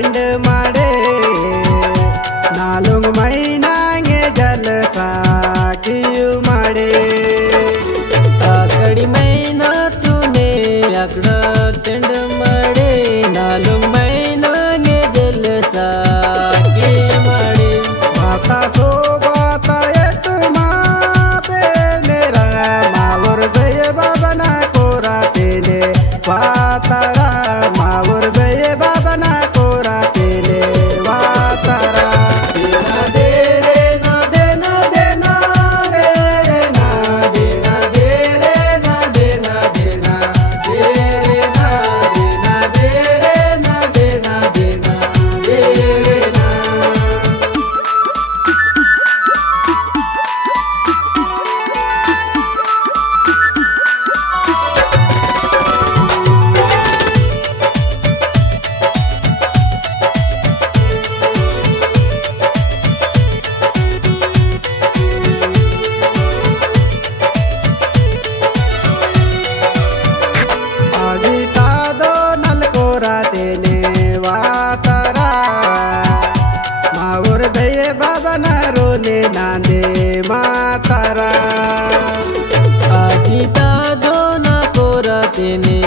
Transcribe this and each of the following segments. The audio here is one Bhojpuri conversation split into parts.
टिंड माड़े नालुंग महीनांगे जलसा कियु माड़े आकड़ी महीना तूने अकड़ा टिंड माड़े नालुंग महीनांगे जलसा के माड़े माता सो बाता एक माँ पे मेरा मावर गए बाबा ना कोरा तेने वातारा मावर गए बाबा ना कोरा तेने वातारा देना दे रे ना देना देना रे रे ना देना दे रे ना देना देना दे रे ना देना दे रे ना देना देना दे रे ना आजिता दो नल कोरा तेने वातारा मावर भये बाबा ना रोने नांदे मातारा आजीता दो ना कोरा तेने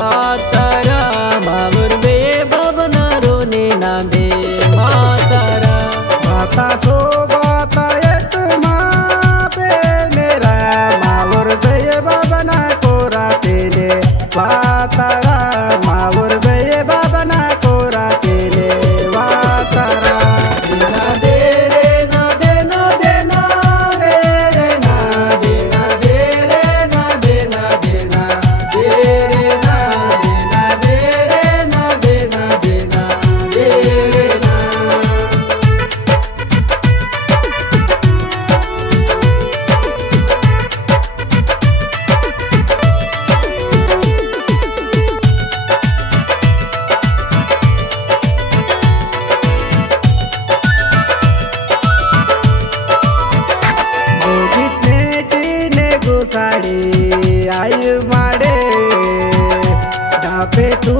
वातारा मावर बे बाबना रोने ना दे मातारा माता सो बाता एक माँ पे मेरा मावर भये बाबा ना कोरा तेने वातारा मावर भये बाबा ना कोरा तेने वातारा देना दे रे ना देना देना रे रे ना देना दे रे ना देना देना दे रे ना देना दे रे ना देना देना दे रे ना कितने टीने गुसाड़ी आई माड़े डापे तू